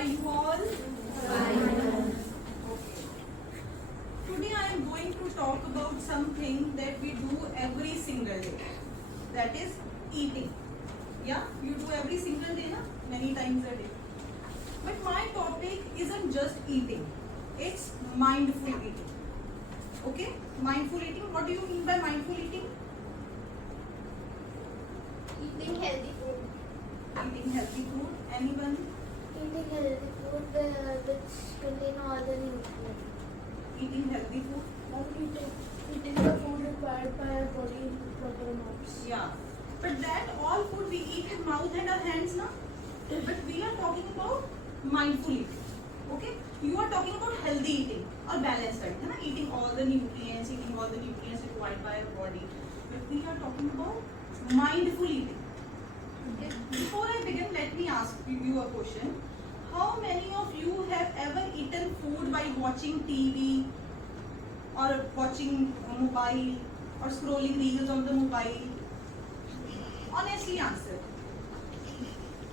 are you all? Okay. Today I am going to talk about something that we do every single day. That is eating. Yeah, you do every single day, na? Many times a day. But my topic isn't just eating. It's mindful eating. Okay? Mindful eating. What do you mean by mindful eating? Eating healthy food. Eating healthy food. Anyone? Eating healthy food which contain all the nutrients. Eating healthy food. Eating the food required by our body in proper amounts. Yeah. But that all food we eat with mouth and our hands, na? But we are talking about mindful eating. Okay? You are talking about healthy eating or balanced diet. Na? Eating all the nutrients required by our body. But we are talking about mindful eating. Okay? Before I begin, let me ask you a question. How many of you have ever eaten food by watching TV or watching mobile or scrolling reels on the mobile? Honestly answer.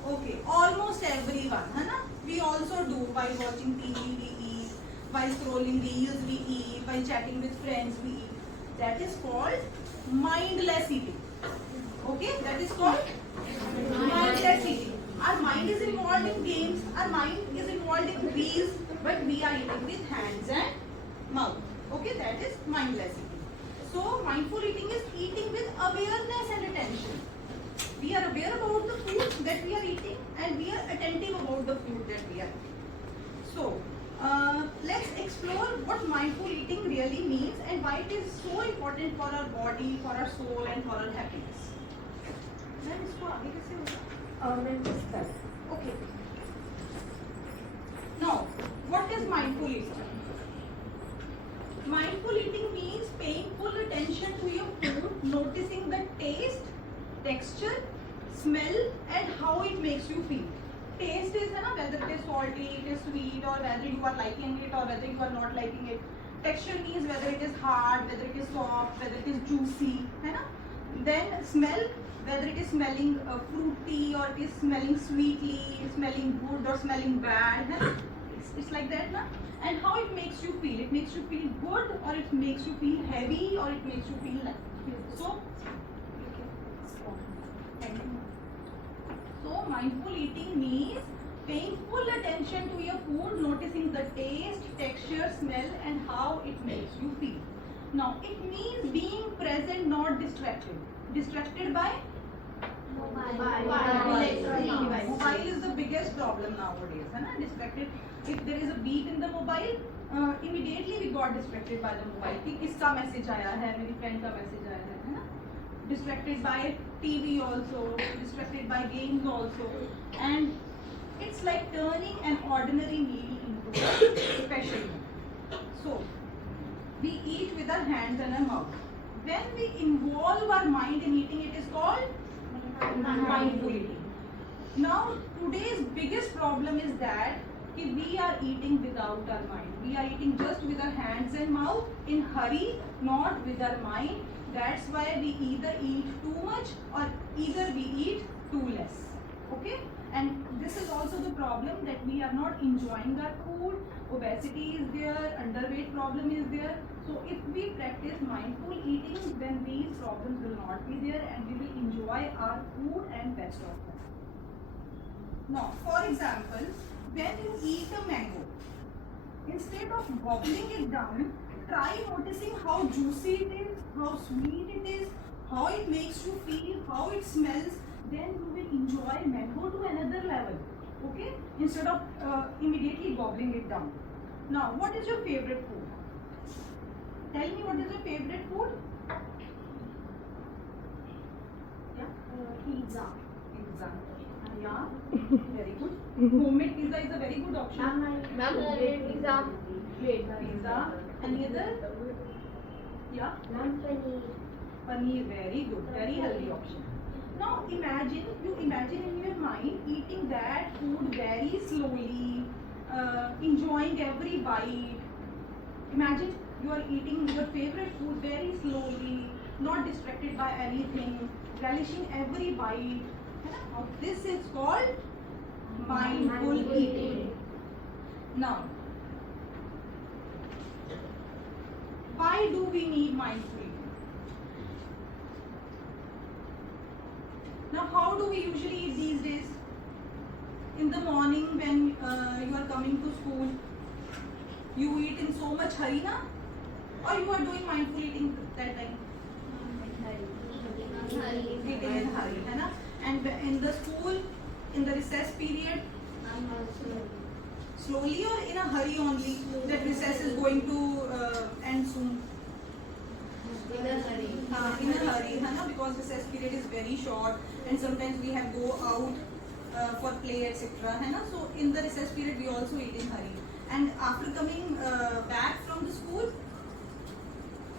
Okay, almost everyone, है ना? We also do by watching TV we eat, by scrolling reels we eat, by chatting with friends we eat. That is called mindless eating. Okay, that is called mindless eating. Our mind is involved in games, our mind is involved in reels, but we are eating with hands and mouth. Okay, that is mindless eating. So, mindful eating is eating with awareness and attention. We are aware about the food that we are eating and we are attentive about the food that we are eating. So, let's explore what mindful eating really means and why it is so important for our body, for our soul and for our happiness. Ma'am, इसको आगे कैसे होगा? Okay. Now, what is mindful eating? Mindful eating means paying full attention to your food, noticing the taste, texture, smell and how it makes you feel. Taste is na, whether it is salty, it is sweet or whether you are liking it or whether you are not liking it. Texture means whether it is hard, whether it is soft, whether it is juicy. Hai na? Then smell, whether it is smelling fruity or it is smelling sweetly, smelling good or smelling bad. Hai na? It's like that. Na? And how it makes you feel. It makes you feel good or it makes you feel heavy or it makes you feel light. So mindful eating means paying full attention to your food, noticing the taste, texture, smell and how it makes you feel. Now it means being present, not distracted. Distracted by? Mobile is the biggest problem nowadays. Hai na? Distracted. If there is a beep in the mobile, immediately we got distracted by the mobile. कि किसका message आया है, मेरी friend का message आया है ना? Distracted by TV also, distracted by games also, and it's like turning an ordinary meal into a special meal. So, we eat with our hands and our mouth. When we involve our mind in eating, it is called mindful eating. Now, today's biggest problem is that we are eating without our mind. We are eating just with our hands and mouth in hurry, not with our mind. That's why we either eat too much or either we eat too less. Okay? And this is also the problem that we are not enjoying our food. Obesity is there, underweight problem is there. So if we practice mindful eating, then these problems will not be there and we will enjoy our food and best of them. Now, for example, when you eat a mango, instead of gobbling it down, try noticing how juicy it is, how sweet it is, how it makes you feel, how it smells. Then you will enjoy mango to another level. Okay? Instead of immediately gobbling it down. Now, what is your favorite food? Tell me, what is your favorite food? Yeah? Pizza. Pizza. Yeah, very good. Homemade pizza is a very good option. Homemade pizza. Pizza. Any other? Yeah? Paneer. Paneer, very good. Very healthy option. Now imagine in your mind eating that food very slowly, enjoying every bite. Imagine you are eating your favorite food very slowly, not distracted by anything, relishing every bite. Now, this is called mindful eating. Now, why do we need mindful eating? Now, how do we usually eat these days? In the morning when you are coming to school, you eat in so much hurry, na? Or you are doing mindful eating that time? Eating in hurry, है ना? And in the school, in the recess period, slowly or in a hurry only, that recess is going to end soon. In a hurry, है ना? Because recess period is very short, and sometimes we have go out for play, etc. है ना? So in the recess period, we also eat in hurry. And after coming back from the school,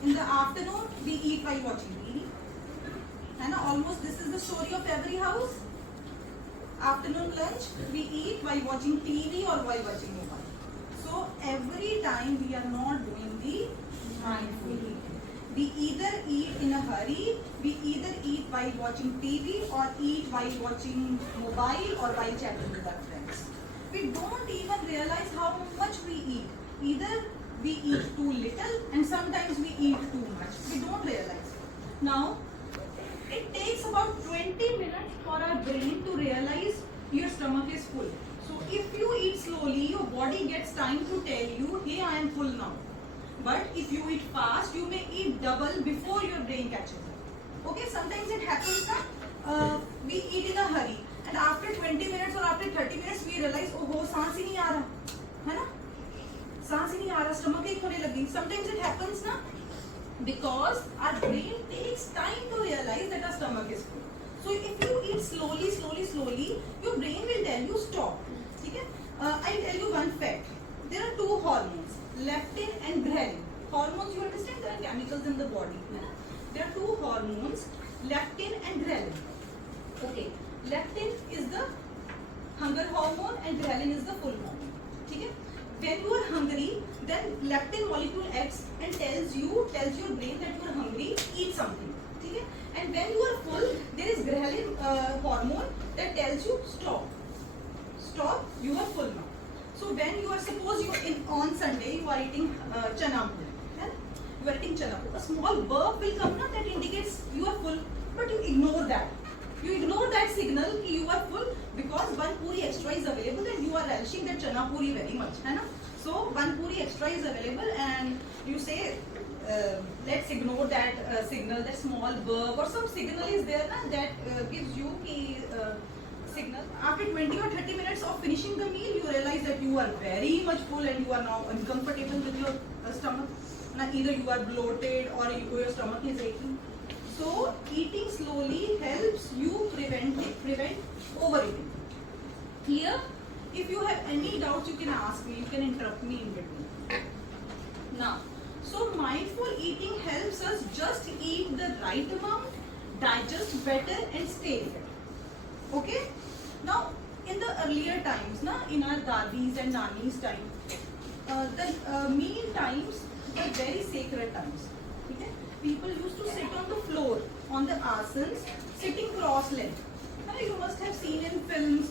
in the afternoon, we eat while watching TV. And almost this is the story of every house. Afternoon lunch, we eat while watching TV or while watching mobile. So every time we are not doing the mindful eating. We either eat in a hurry, we either eat while watching TV or eat while watching mobile or while chatting with our friends. We don't even realize how much we eat. Either we eat too little and sometimes we eat too much. We don't realize. Now, it takes about 20 minutes for our brain to realize your stomach is full. So if you eat slowly, your body gets time to tell you, hey, I am full now. But if you eat fast, you may eat double before your brain catches up. Okay, sometimes it happens that we eat in a hurry. And after 20 minutes or after 30 minutes, we realize, oh, सांस ही नहीं आ रहा, है ना? सांस ही नहीं आ रहा, stomach ache होने लगी. Sometimes it happens ना, because our brain takes time to realize that our stomach is full. So if you eat slowly, your brain will tell you stop. ठीक है? I'll tell you one fact. There are two hormones, leptin and ghrelin. Hormones, you understand, there are chemicals in the body. है ना? There are two hormones, leptin and ghrelin. Okay. Leptin is the hunger hormone and ghrelin is the full hormone. ठीक है? When you are hungry, then leptin molecule acts and tells your brain that you are hungry, eat something. ठीक है? And when you are full, there is ghrelin hormone that tells you stop, you are full now. So when you are, suppose on Sunday you are eating chana puri, you are eating chana puri. A small burp will come now that indicates you are full, but you ignore that. You ignore that signal that you are full because one puri extra is available and you are relishing that chana puri very much, है ना? So one puri extra is available and you say, let's ignore that signal, that small burp or some signal is there na, that gives you signal. After 20 or 30 minutes of finishing the meal, you realize that you are very much full and you are now uncomfortable with your stomach. Now either you are bloated or your stomach is aching. So eating slowly helps you prevent overeating. Clear? If you have any doubts, you can ask me. You can interrupt me in between. Now, so mindful eating helps us just eat the right amount, digest better, and stay fit. Okay? Now, in the earlier times, in our dadis and nannies time, the meal times were very sacred times. Okay? People used to sit on the floor, on the asanas, sitting cross-legged. You must have seen in films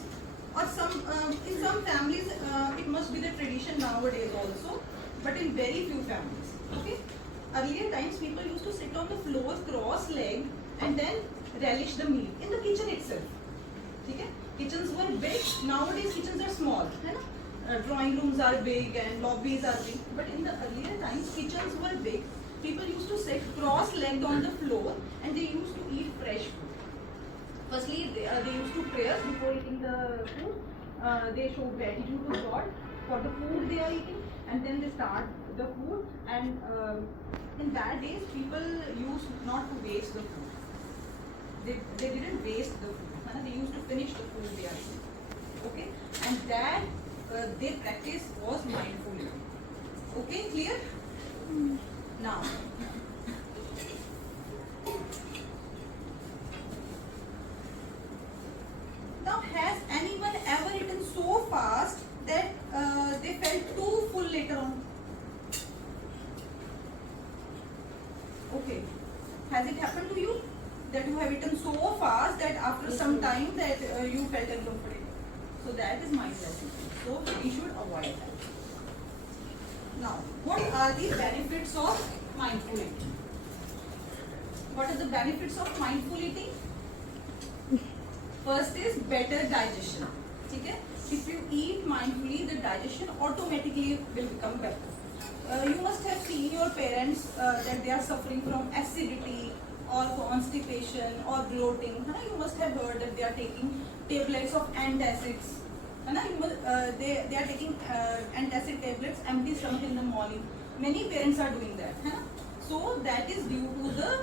or in some families, it must be the tradition nowadays also, but in very few families. Okay? Earlier times, people used to sit on the floor cross-legged and then relish the meal in the kitchen itself. Okay? Kitchens were big. Nowadays, kitchens are small. Drawing rooms are big and lobbies are big. But in the earlier times, kitchens were big. People used to sit cross-legged on the floor and they used to eat fresh food. Firstly, they used to pray before eating the food. They show gratitude to God for the food they are eating, and then they start the food. And in that days, people used not to waste the food. They didn't waste the food. They used to finish the food they are eating. Okay, and that their practice was mindful eating. Okay, clear? Now, has anyone ever eaten so fast that they felt too full later on? Okay, has it happened to you that you have eaten so fast that after some time that you felt uncomfortable? So that is mindless eating. So we should avoid that. What are the benefits of mindful eating? What are the benefits of mindful eating? First is better digestion. ठीक है? If you eat mindfully, the digestion automatically will become better. You must have seen your parents that they are suffering from acidity or constipation or bloating. You must have heard that they are taking tablets of antacids. They are taking antacid tablets empty stomach in the morning. Many parents are doing that. So that is due to the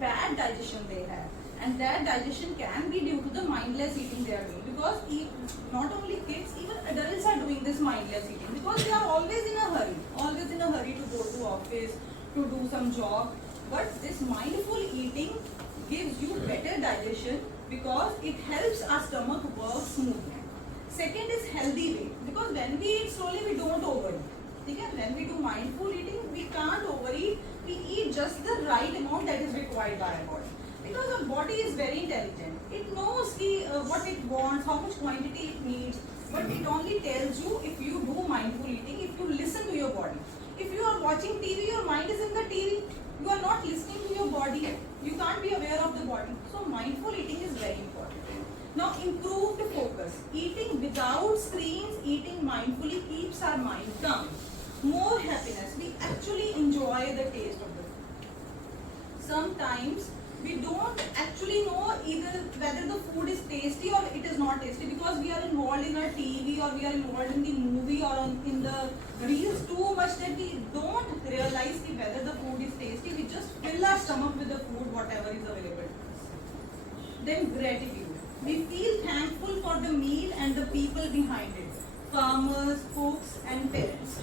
bad digestion they have, and that digestion can be due to the mindless eating they are doing, because not only kids, even adults are doing this mindless eating because they are always in a hurry to go to office, to do some job. But this mindful eating gives you better digestion because it helps our stomach work smoothly. Second is healthy way, because when we eat slowly we don't overeat. Okay? When we do mindful eating, we can't overeat. We eat just the right amount that is required by our body, because our body is very intelligent. It knows what it wants, how much quantity it needs, but it only tells you if you do mindful eating, if you listen to your body. If you are watching TV, your mind is in the TV. You are not listening to your body. You can't be aware of the body. So mindful eating is very important. Now, improved focus. Eating without screens, eating mindfully keeps our mind calm. More happiness. We actually enjoy the taste of the food. Sometimes we don't actually know either whether the food is tasty or it is not tasty, because we are involved in our TV or we are involved in the movie or in the reels too much that we don't realize whether the food is tasty. We just fill our stomach with the food, whatever is available. Then gratitude. We feel thankful for the meal and the people behind it. Farmers, cooks and parents.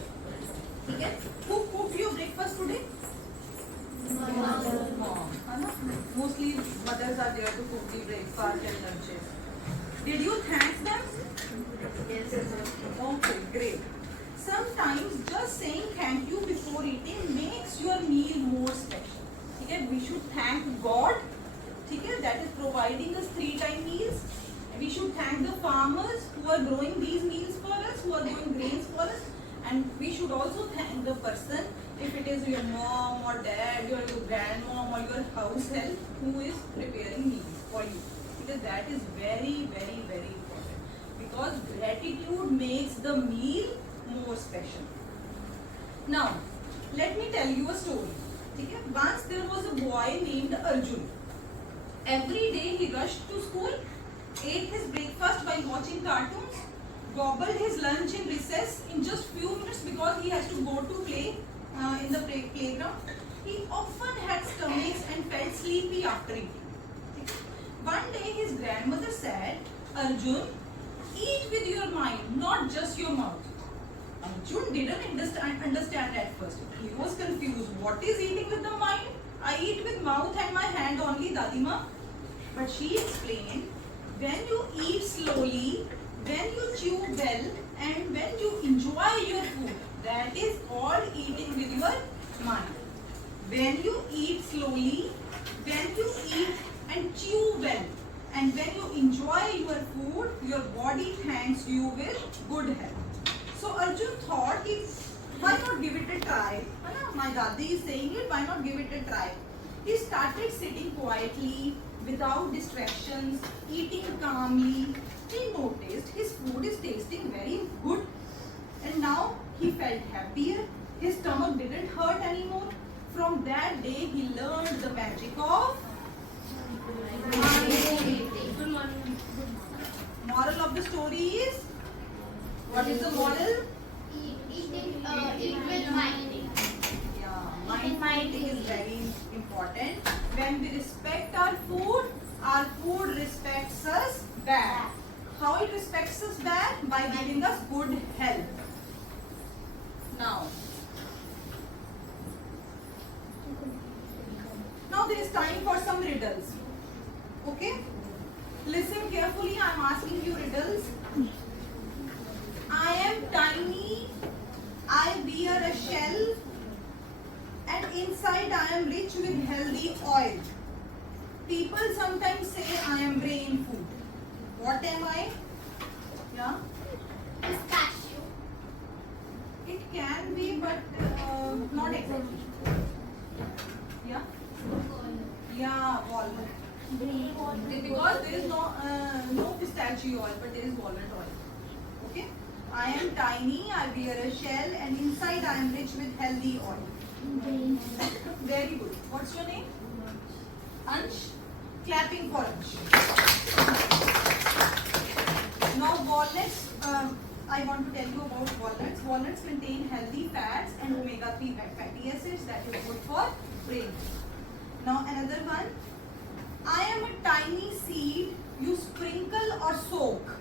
Okay? Who cooked your breakfast today? Mom. Mostly mothers are there to cook the breakfast and lunches. Did you thank them? Yes. Okay, great. Sometimes just saying thank you before eating makes your meal more special. Okay? We should thank God. Okay? That is providing us 3-time meals. We should thank the farmers who are growing these meals for us, who are growing grains for us. And we should also thank the person, if it is your mom or dad, your grandmom or your house help, who is preparing meals for you. Because that is very, very, very important. Because gratitude makes the meal more special. Now, let me tell you a story. Okay? Once there was a boy named Arjun. Every day he rushed to school, ate his breakfast by watching cartoons, gobbled his lunch in recess in just few minutes because he has to go to play in the playground. He often had stomachs and felt sleepy after eating. One day his grandmother said, Arjun, eat with your mind, not just your mouth. Arjun didn't understand at first. He was confused. What is eating with the mind? I eat with mouth and my hand only, Dadima. But she explained, when you eat slowly, when you chew well, and when you enjoy your food, that is called eating with your mind. When you eat slowly, when you eat and chew well, and when you enjoy your food, your body thanks you with good health. So Arjun thought, why not give it a try? My Dadi is saying it, why not give it a try? He started sitting quietly, without distractions, eating calmly. He noticed his food is tasting very good, and now he felt happier. His stomach didn't hurt anymore. From that day, he learned the magic of mindful eating. Good morning. Moral of the story is, what is the moral? Eat with mind. Yeah, mindful eating is very important. When we respect our food respects us back. How it respects us back? By giving us good health. Now there is time for some riddles. Okay? Listen carefully, I am asking you riddles. I am tiny, I wear a shell, and inside I am rich with healthy oil. People sometimes say I am brain food. What am I? Yeah? Pistachio. It can be, but Not exactly. Yeah? Yeah, walnut. Because there is no pistachio oil, but there is walnut oil. Okay? I am tiny, I wear a shell, and inside I am rich with healthy oil. Very good. What's your name? Ansh. Clapping for Ansh. Now walnuts, I want to tell you about walnuts. Walnuts contain healthy fats and omega-3 fatty acids that is good for brain. Now another one. I am a tiny seed you sprinkle or soak.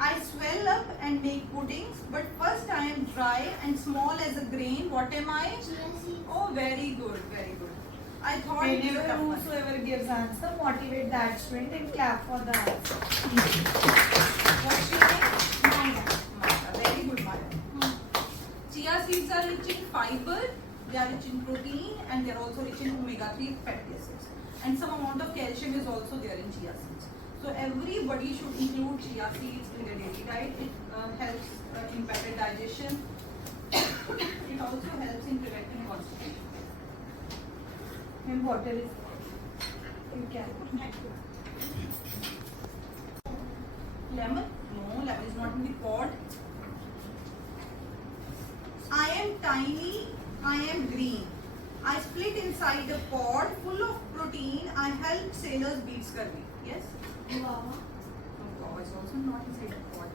I swell up and make puddings, but first I am dry and small as a grain. What am I? Oh, very good, very good. I thought Whenever whosoever gives answer, motivate that student and clap for the answer. What's your name? Maya. Maya. Very good, Maya. Chia seeds are rich in fiber, they are rich in protein, and they are also rich in omega-3 fatty acids. And some amount of calcium is also there in chia seeds. So everybody should include chia seeds in their daily diet. It helps in better digestion. It also helps in preventing constipation. And water is you can. Lemon? No, lemon is not in the pot. I am tiny, I am green. I split inside a pod full of protein. I help sailors beat scurvy. Yes? Wow. No, guava is also not inside a pod.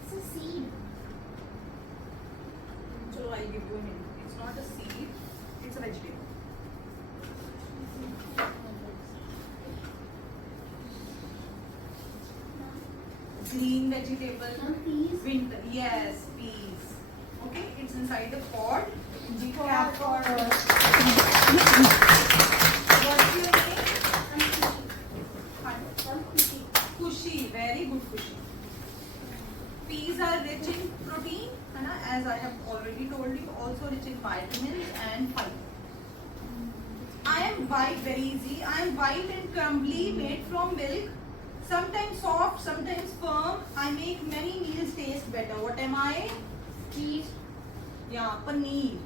It's a seed. So I'll give you a hint. It's not a seed, it's a vegetable. Green vegetable. Peas. Winter. Yes, peas. Okay, it's inside the pod. Clap for What's your name? Kushi. Very good, Kushi. Peas are rich in protein, as I have already told you, also rich in vitamins and fiber. I am white, very easy. I am white and crumbly, made from milk. Sometimes soft, sometimes firm. I make many meals taste better. What am I? Cheese. Yeah, paneer.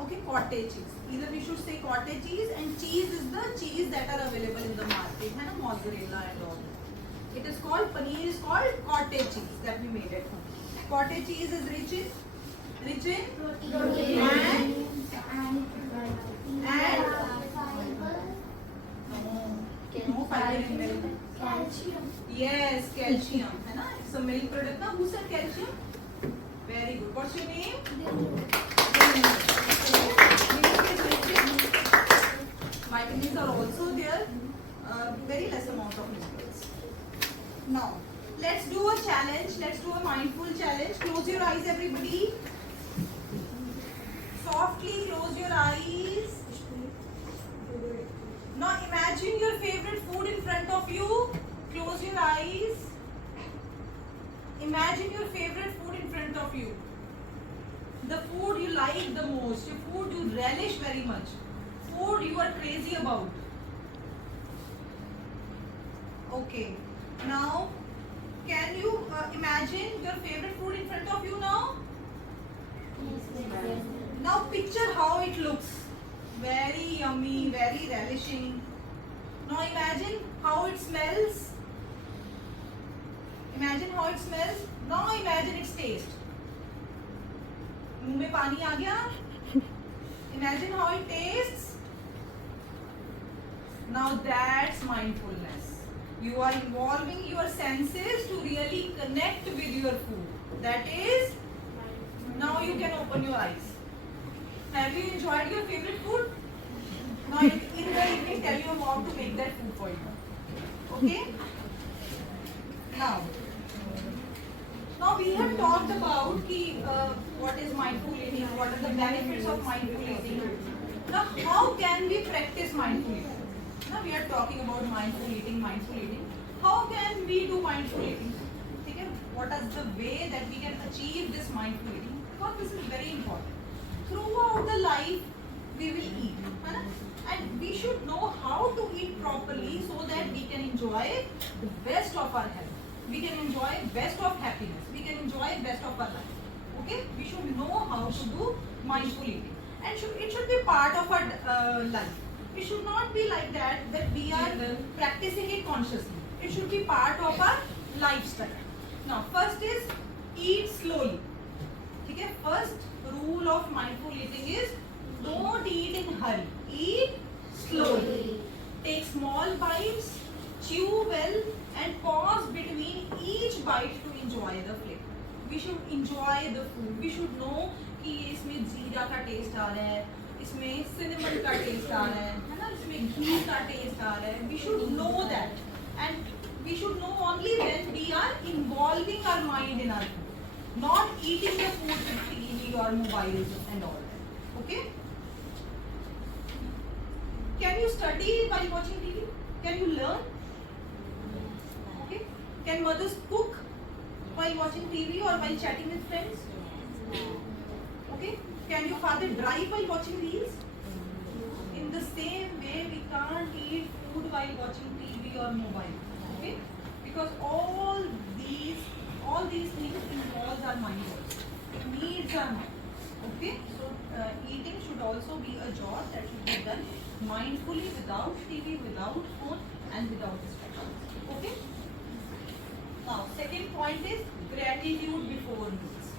Okay, cottage cheese. Either we should say cottage cheese, and cheese is the cheese that are available in the market. Mozzarella and all. It is called, paneer is called cottage cheese that we made at home. Cottage cheese is rich in Protein. And Fiber. no fiber in milk. Calcium. Yes, calcium. It's a milk product. Now, who said calcium? Very good. What's your name? Vitamins are also there. Very less amount of minerals. Now, let's do a challenge. Let's do a mindful challenge. Close your eyes, everybody. Softly close your eyes. Now imagine your favorite food in front of you. Close your eyes. Imagine your favorite food in front of you. The food you like the most. The food you relish very much. Food you are crazy about. Okay. Now, can you imagine your favorite food in front of you now? Now picture how it looks. Very yummy, very relishing. Now imagine how it smells. Imagine how it smells. Now imagine its taste. मुंह में पानी आ गया. Imagine how it tastes. Now that's mindfulness. You are involving your senses to really connect with your food. That is, now you can open your eyes. Have you enjoyed your favorite food? Now in the evening tell your mom to make that food for you. Okay? Now we have talked about what is mindful eating, what are the benefits of mindful eating. Now how can we practice mindful eating? Now we are talking about mindful eating. How can we do mindful eating? Okay? What is the way that we can achieve this mindful eating? Because this is very important. Throughout the life, we will eat. And we should know how to eat properly so that we can enjoy the best of our health. We can enjoy best of happiness. We can enjoy best of our life. Okay, we should know how to do mindful eating, and it should be part of our life. It should not be like that we are practicing it consciously. It should be part of our lifestyle. Now, first is eat slowly. Okay, first rule of mindful eating is don't eat in hurry. Eat slowly. Take small bites, chew well, and pause between each bite to enjoy the flavor. We should enjoy the food. We should know कि इसमें जीरा का test आ रहा है, इसमें cinnamon का test आ रहा है ना, इसमें घी का टेस्ट आ रहा है. We should know that, and we should know only when we are involving our mind in our food, not eating the food with TV or mobiles and all that. Okay? Can you study while watching TV? Can you learn? Okay. Can mothers cook while watching TV or while chatting with friends? Okay. Can your father drive while watching reels? In the same way, we can't eat food while watching TV or mobile. Okay. Because all these things involves our mind also. It needs our mind. Okay. So eating should also be a job that should be done mindfully, without TV, without phone, and without distractions. Okay. Now, second point is gratitude before meals.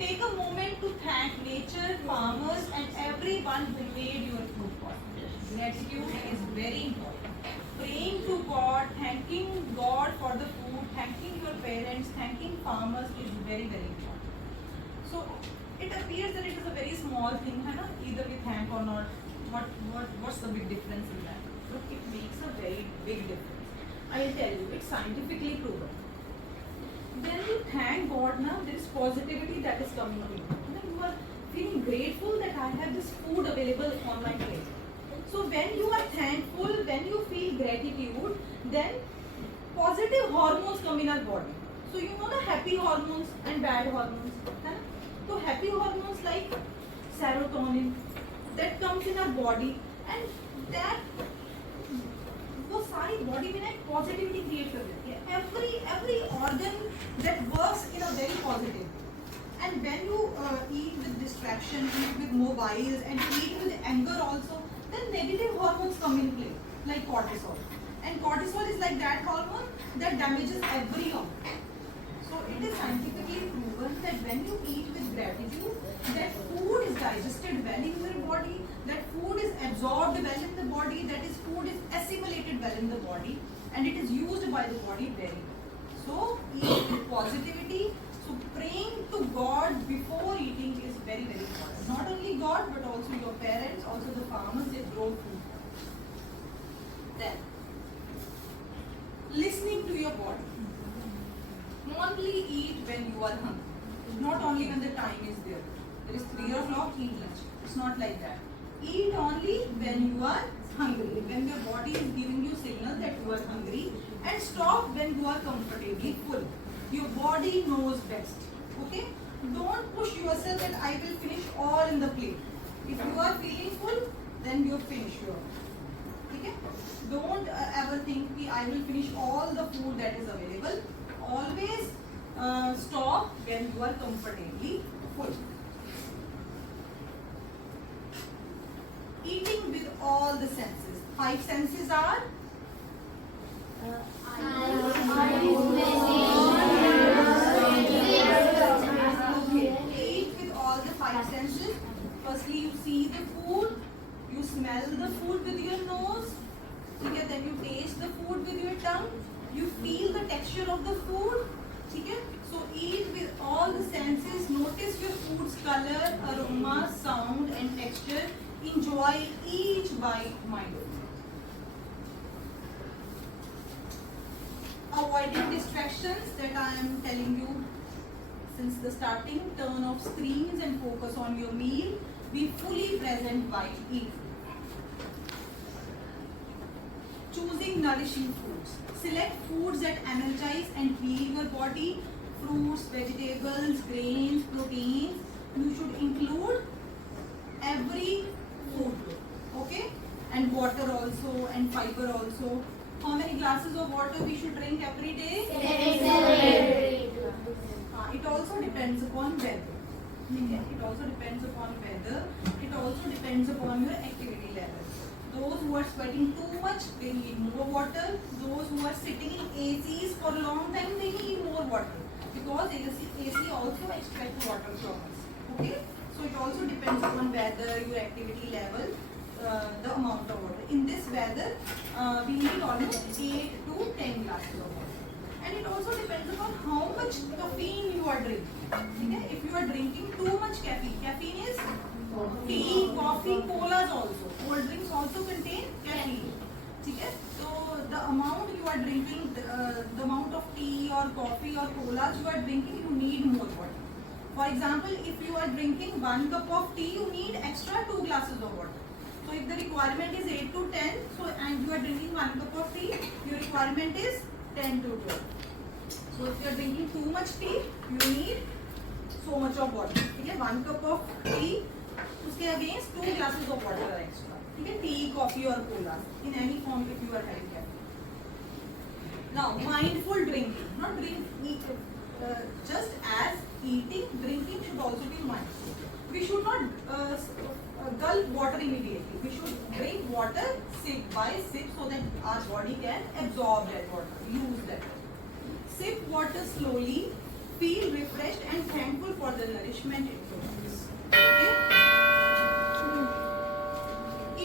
Take a moment to thank nature, farmers, and everyone who made your food possible. Gratitude is very important. Praying to God, thanking God for the food, thanking your parents, thanking farmers is very, very important. So it appears that it is a very small thing, है ना? Either we thank or not. What's the big difference in that? Look, it makes a very big difference. I'll tell you, it's scientifically proven. When you thank God now, there is positivity that is coming to you. You are feeling grateful that I have this food available on my plate. So when you are thankful, when you feel gratitude, then positive hormones come in our body. So you know the happy hormones and bad hormones. Hai? So happy hormones like serotonin, that comes in our body, and that वो सारी body में ना एक positivity create कर देती है. Every organ that works in a very positive. And when you eat with distraction, eat with mobiles, and eat with anger also, then negative hormones come in play, like cortisol. And cortisol is like that hormone that damages every organ. So it is scientifically proven that when you eat with gratitude, that food is digested well in your body, that food is absorbed well in the body, that is food is assimilated well in the body, and it is used by the body very well. So eat with positivity. So praying to God before eating is very, very important. Not only God, but also your parents, also the farmers, they grow food. Then, listening to your body. Only eat when you are hungry. Not only when the time is there. There is 3 o'clock, eat lunch. It's not like that. Eat only when you are hungry. When your body is giving you signal that you are hungry. And stop when you are comfortably full. Your body knows best. Okay? Don't push yourself that I will finish all in the plate. If you are feeling full, then you finish your. Okay? Don't ever think that I will finish all the food that is available. Always stop when you are comfortably full. Eating with all the senses. 5 senses are eat with all the 5 senses. Firstly, you see the food, you smell the food with your nose, okay? Then you taste the food with your tongue, you feel the texture of the food. Okay? So eat with all the senses. Notice your food's color, aroma, sound, and texture. Enjoy each bite mindfully. Avoiding distractions that I am telling you since the starting. Turn off screens and focus on your meal. Be fully present while eating. Choosing nourishing foods. Select foods that energize and heal your body. Fruits, vegetables, grains, proteins. You should include every food. Okay? And water also, and fiber also. How many glasses of water we should drink every day? 7. It also depends depends upon weather. Okay? It also depends upon weather. It also depends upon your activity level. Those who are sweating too much, they need more water. Those who are sitting in ACs for a long time, they need more water. Because AC also extracts water from us. Okay? So it also depends upon weather, your activity level, the amount of water. In this weather, we need almost 8 to 10 glasses of water. And it also depends upon how much caffeine you are drinking. Okay? If you are drinking too much caffeine is tea, coffee, colas also. Cold drinks also contain caffeine. Okay? So the amount you are drinking, the amount of tea or coffee or colas you are drinking, you need more water. For example, if you are drinking 1 cup of tea, you need extra 2 glasses of water. So if the requirement is 8 to 10, so and you are drinking 1 cup of tea, your requirement is 10 to 12. So if you are drinking too much tea, you need so much of water. Okay, 1 cup of tea, उसके against 2 glasses of water are extra. Okay, tea, coffee or cola in any form if you are having caffeine. Now, mindful drinking, not just as eating, drinking should also be mindful. We should not gulp water immediately. We should drink water sip by sip so that our body can absorb that water, use that water. Sip water slowly, feel refreshed and thankful for the nourishment it provides. Okay?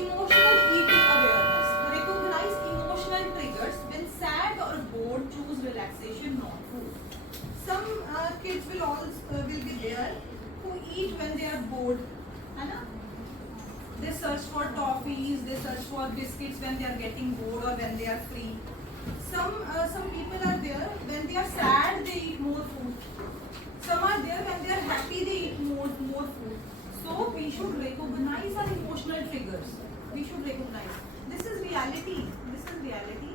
Emotional eating awareness. Recognize emotional triggers. When sad or bored, choose relaxation, not food. Some kids will be there who eat when they are bored. They search for toffees, they search for biscuits when they are getting bored or when they are free. Some people are there when they are sad they eat more food. Some are there when they are happy they eat more food. So we should recognize our emotional triggers. We should recognize. This is reality. This is reality.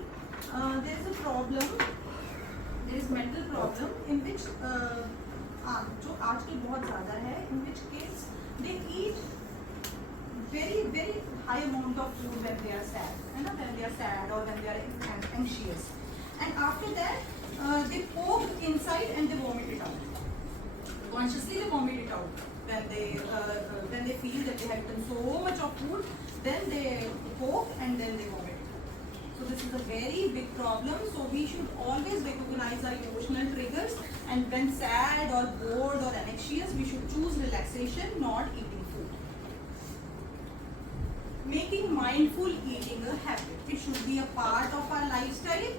There is a problem. There is mental problem in which जो आजकल बहुत ज़्यादा है, in which kids they eat very high amount of food when they are sad, when they are sad or when they are anxious, and after that they poke inside and they vomit it out. Consciously they vomit it out when they feel that they have eaten so much of food, then they poke and then they vomit it out. So this is a very big problem. So we should always recognize our emotional triggers, and when sad or bored or anxious, we should choose relaxation, not eating food. Making mindful eating a habit. It should be a part of our lifestyle.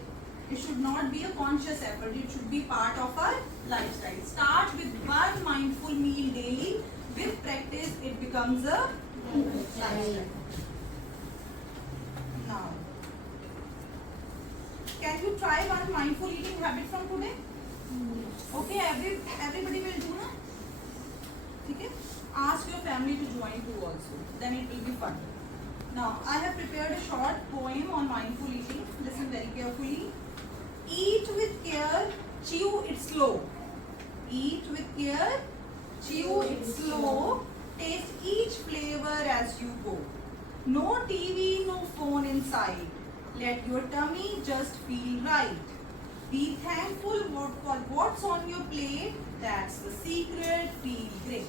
It should not be a conscious effort. It should be part of our lifestyle. Start with one mindful meal daily. With practice, it becomes a lifestyle. Now, can you try one mindful eating habit from today? Okay, everybody will do na? Okay? Ask your family to join too also. Then it will be fun. Now, I have prepared a short poem on mindful eating. Listen very carefully. Eat with care, chew it slow. Eat with care, chew it slow. Taste each flavor as you go. No TV, no phone inside. Let your tummy just feel right. Be thankful for what's on your plate. That's the secret. Feel great.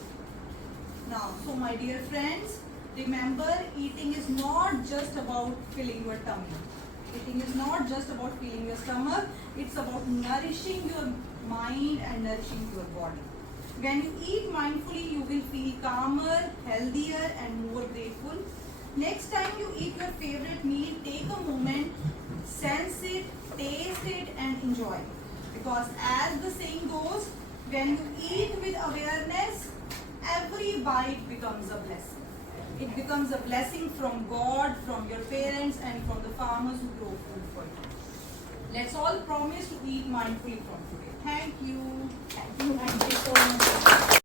Now, so my dear friends, remember, eating is not just about filling your tummy. Eating is not just about filling your stomach. It's about nourishing your mind and nourishing your body. When you eat mindfully, you will feel calmer, healthier, and more grateful. Next time you eat your favorite meal, take a moment, sense it, taste it, and enjoy. Because as the saying goes, when you eat with awareness, every bite becomes a blessing. It becomes a blessing from God, from your parents, and from the farmers who grow food for you. Let's all promise to eat mindfully from today. Thank you. Thank you so much.